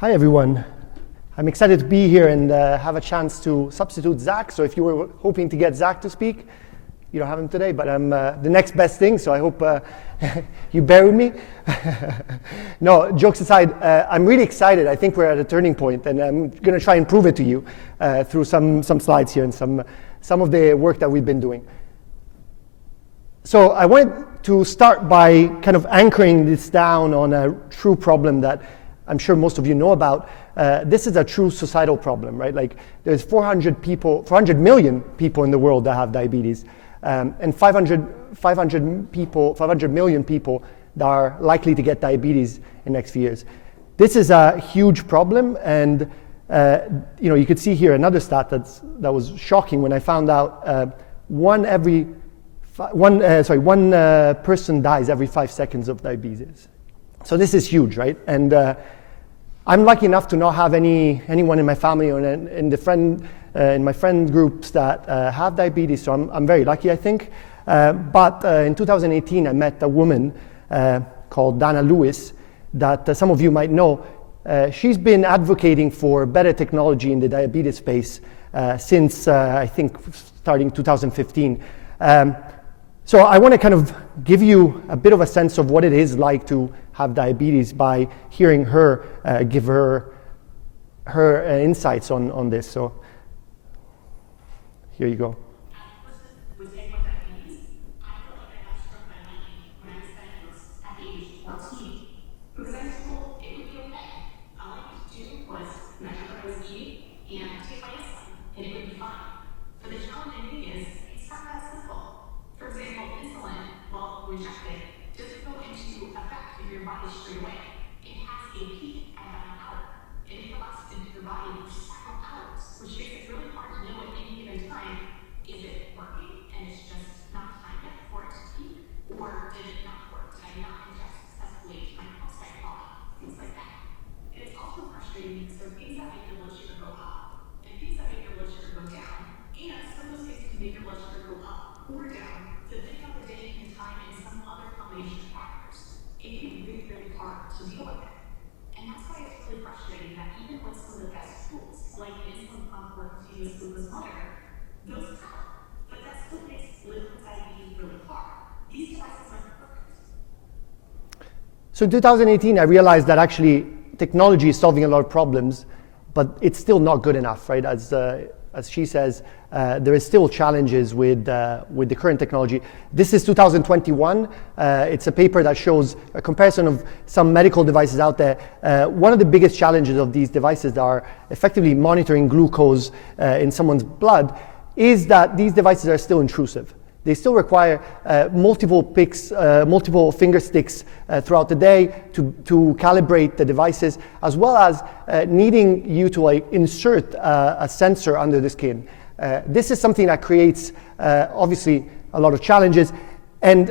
Hi everyone. I'm excited to be here and have a chance to substitute Zach. So if you were hoping to get Zach to speak, you don't have him today, but I'm the next best thing, so I hope you bear with me. No, jokes aside, I'm really excited. I think we're at a turning point, and I'm going to try and prove it to you through some slides here and some of the work that we've been doing. So I wanted to start by kind of anchoring this down on a true problem that I'm sure most of you know about. This is a true societal problem, right? Like there's 400 million people in the world that have diabetes, and 500 million people that are likely to get diabetes in the next few years. This is a huge problem, and you could see here another stat that was shocking when I found out one person dies every 5 seconds of diabetes. So this is huge, right? And I'm lucky enough to not have anyone in my family or in my friend groups that have diabetes, so I'm very lucky, I think. But in 2018, I met a woman called Dana Lewis that some of you might know. She's been advocating for better technology in the diabetes space since, I think, starting 2015. So I want to kind of give you a bit of a sense of what it is like to have diabetes by hearing her give her insights on this. So here you go. So in 2018, I realized that actually technology is solving a lot of problems, but it's still not good enough, right? As she says, there is still challenges with the current technology. This is 2021. It's a paper that shows a comparison of some medical devices out there. One of the biggest challenges of these devices that are effectively monitoring glucose in someone's blood is that these devices are still intrusive. They still require multiple finger sticks throughout the day to calibrate the devices, as well as needing you to insert a sensor under the skin. This is something that creates obviously a lot of challenges. And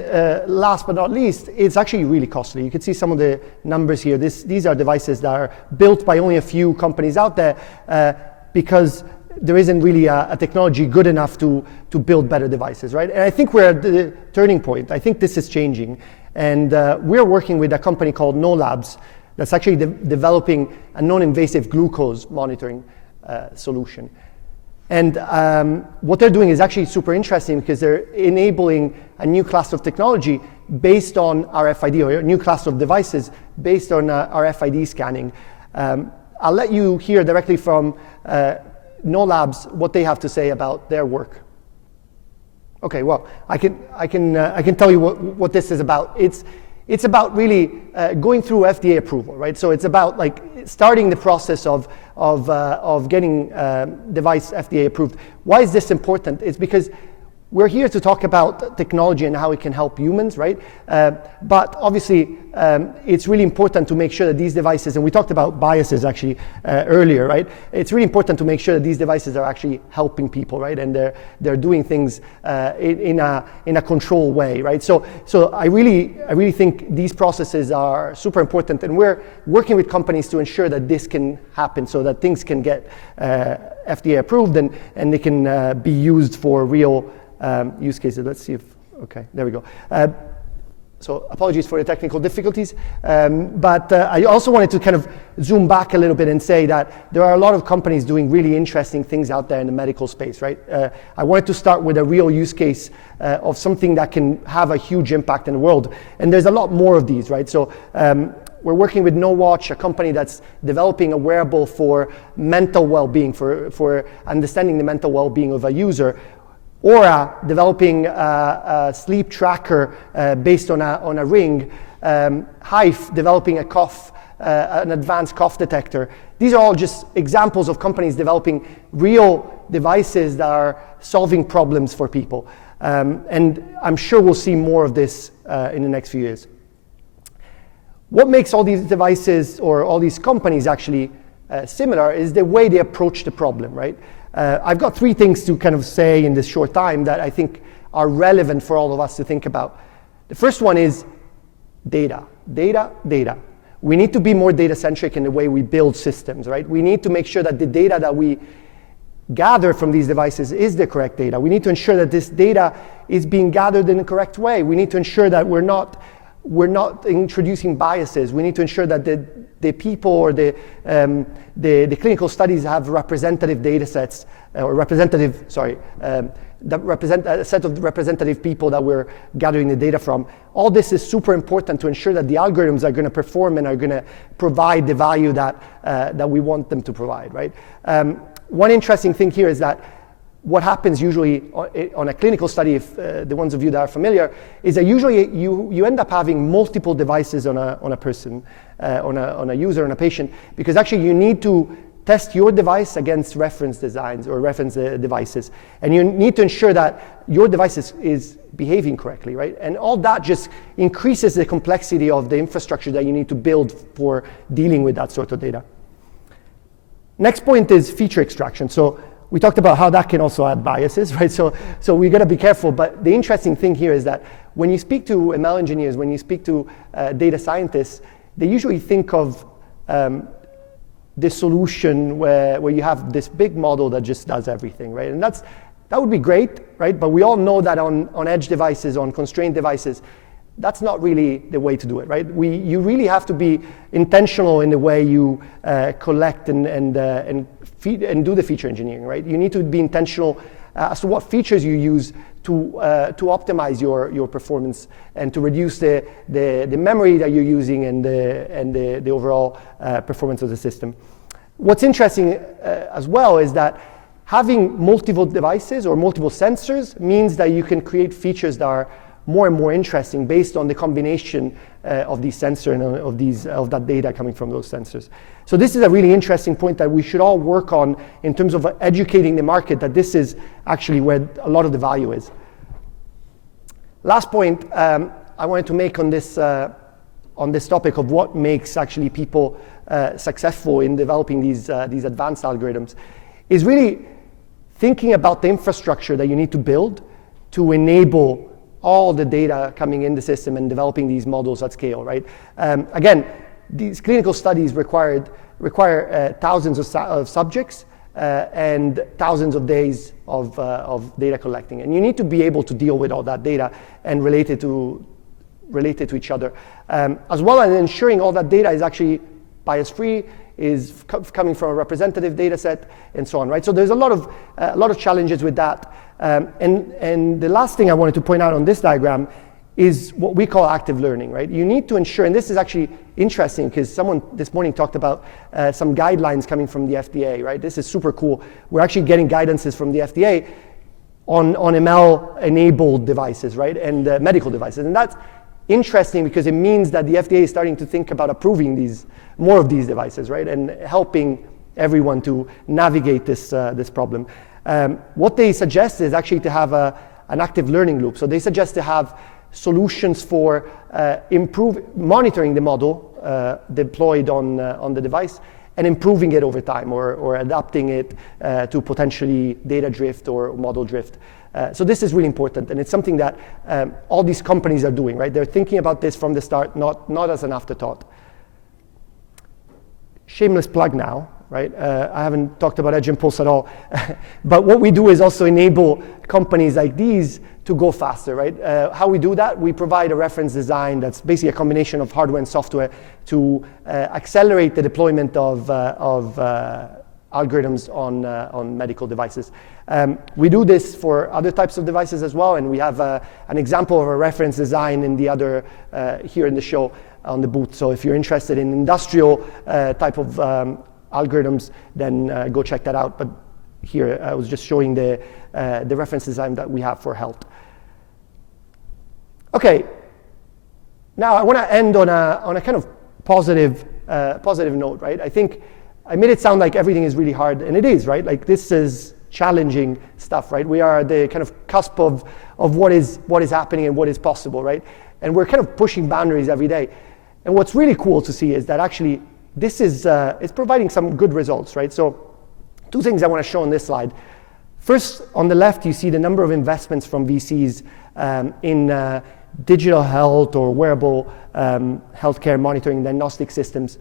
last but not least, it's actually really costly. You can see some of the numbers here. These are devices that are built by only a few companies out there because there isn't really a technology good enough to build better devices, right? And I think we're at the turning point. I think this is changing. And we're working with a company called no-latency that's actually developing a non-invasive glucose monitoring solution. And what they're doing is actually super interesting because they're enabling a new class of technology based on RFID, or a new class of devices based on RFID scanning. I'll let you hear directly from no-latency what they have to say about their work. Okay, well, I can tell you what this is about. It's about really going through FDA approval, right? So it's about like starting the process of getting device FDA approved. Why is this important? It's because we're here to talk about technology and how it can help humans, right? But obviously, it's really important to make sure that these devices, and we talked about biases actually earlier, right? It's really important to make sure that these devices are actually helping people, right? And they're doing things in a controlled way, right? So I really think these processes are super important, and we're working with companies to ensure that this can happen, so that things can get FDA approved and they can be used for real use cases. Let's see if, okay, there we go. So apologies for the technical difficulties, but I also wanted to kind of zoom back a little bit and say that there are a lot of companies doing really interesting things out there in the medical space, right? I wanted to start with a real use case of something that can have a huge impact in the world, and there's a lot more of these, right? So we're working with NoWatch, a company that's developing a wearable for mental well-being, for understanding the mental well-being of a user. Aura, developing a sleep tracker based on a ring. Hive, developing an advanced cough detector. These are all just examples of companies developing real devices that are solving problems for people. And I'm sure we'll see more of this in the next few years. What makes all these devices or all these companies actually similar is the way they approach the problem, right? I've got 3 things to kind of say in this short time that I think are relevant for all of us to think about. The first one is data. Data. We need to be more data-centric in the way we build systems, right? We need to make sure that the data that we gather from these devices is the correct data. We need to ensure that this data is being gathered in the correct way. We need to ensure that we're not introducing biases. We need to ensure that the people or the clinical studies have representative data sets, that represent a set of representative people that we're gathering the data from. All this is super important to ensure that the algorithms are going to perform and are going to provide the value that we want them to provide, right? One interesting thing here is that what happens usually on a clinical study, if the ones of you that are familiar, is that usually you end up having multiple devices on a person, on a user, on a patient, because actually you need to test your device against reference designs or reference devices. And you need to ensure that your device is behaving correctly, right? And all that just increases the complexity of the infrastructure that you need to build for dealing with that sort of data. Next point is feature extraction. So we talked about how that can also add biases, right? So we got to be careful. But the interesting thing here is that when you speak to ML engineers, when you speak to data scientists, they usually think of this solution where you have this big model that just does everything, right? And that would be great, right? But we all know that on edge devices, on constrained devices, that's not really the way to do it, right? You really have to be intentional in the way you collect and feed and do the feature engineering, right? You need to be intentional as to what features you use to optimize your performance and to reduce the memory that you're using and the overall performance of the system. What's interesting as well is that having multiple devices or multiple sensors means that you can create features that are more and more interesting based on the combination of these sensors and of that data coming from those sensors. So this is a really interesting point that we should all work on in terms of educating the market that this is actually where a lot of the value is. Last point I wanted to make on this topic of what makes actually people successful in developing these advanced algorithms is really thinking about the infrastructure that you need to build to enable all the data coming in the system and developing these models at scale, right? Again, these clinical studies require thousands of subjects and thousands of days of data collecting. And you need to be able to deal with all that data and relate it to each other, as well as ensuring all that data is actually bias-free, is coming from a representative data set, and so on, right? So there's a lot of challenges with that. And the last thing I wanted to point out on this diagram is what we call active learning, right? You need to ensure, and this is actually interesting because someone this morning talked about some guidelines coming from the FDA, right? This is super cool. We're actually getting guidances from the FDA on ML-enabled devices, right? And medical devices. And that's interesting because it means that the FDA is starting to think about approving more of these devices, right? And helping everyone to navigate this problem. What they suggest is actually to have an active learning loop. So they suggest to have solutions for monitoring the model deployed on the device and improving it over time or adapting it to potentially data drift or model drift. So this is really important, and it's something that all these companies are doing, right? They're thinking about this from the start, not as an afterthought. Shameless plug now. right? I haven't talked about Edge Impulse at all. But what we do is also enable companies like these to go faster, right? How we do that, we provide a reference design that's basically a combination of hardware and software to accelerate the deployment of algorithms on medical devices. We do this for other types of devices as well, and we have an example of a reference design in the other, here in the show on the booth. So if you're interested in industrial type of algorithms, then go check that out. But here I was just showing the reference design that we have for health. Okay, now I want to end on a kind of positive note, right? I think I made it sound like everything is really hard, and it is, right? Like this is challenging stuff, right? We are the kind of cusp of what is happening and what is possible, right? And we're kind of pushing boundaries every day. And what's really cool to see is that actually this is it's providing some good results, right? So two things I want to show on this slide. First, on the left, you see the number of investments from VCs in digital health or wearable healthcare monitoring diagnostic systems.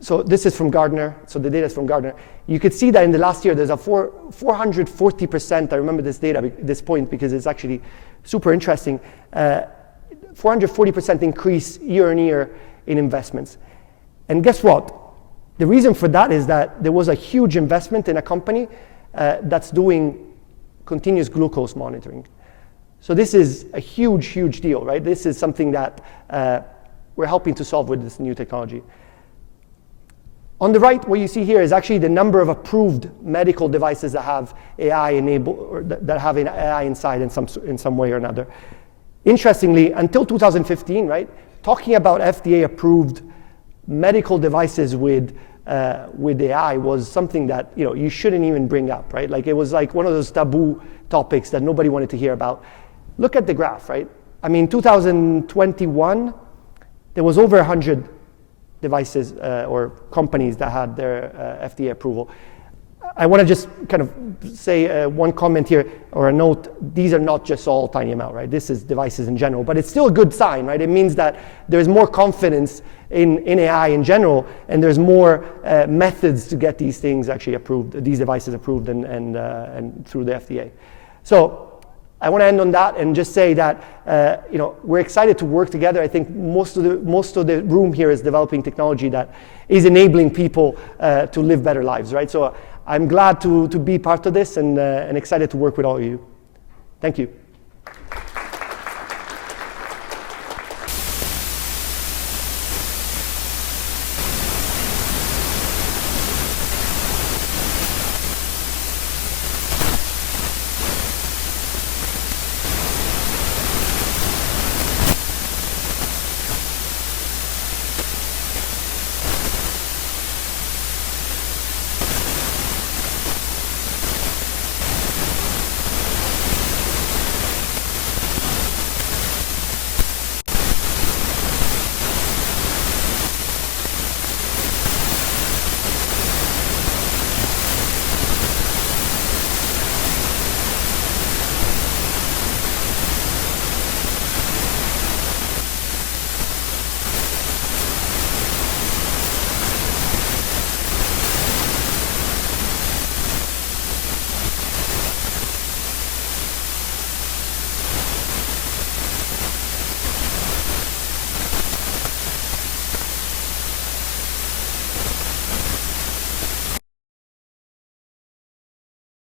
So this is from Gartner, so the data is from Gartner. You could see that in the last year, there's a 440%, I remember this data, this point, because it's actually super interesting, 440% increase year on year in investments. And guess what? The reason for that is that there was a huge investment in a company that's doing continuous glucose monitoring. So this is a huge, huge deal, right? This is something that we're helping to solve with this new technology. On the right, what you see here is actually the number of approved medical devices that have AI enabled, or that have an AI inside in some way or another. Interestingly, until 2015, right, talking about FDA-approved medical devices with AI was something that you shouldn't even bring up, right? Like it was like one of those taboo topics that nobody wanted to hear about. Look at the graph, right? I mean, 2021, there was over 100 devices or companies that had their FDA approval. I want to just kind of say one comment here or a note. These are not just all tinyML, right? This is devices in general, but it's still a good sign, right? It means that there's more confidence in AI in general, and there's more methods to get these things actually approved, these devices approved and through the FDA. So I want to end on that and just say that we're excited to work together. I think most of the room here is developing technology that is enabling people to live better lives, right? So I'm glad to be part of this and excited to work with all of you. Thank you.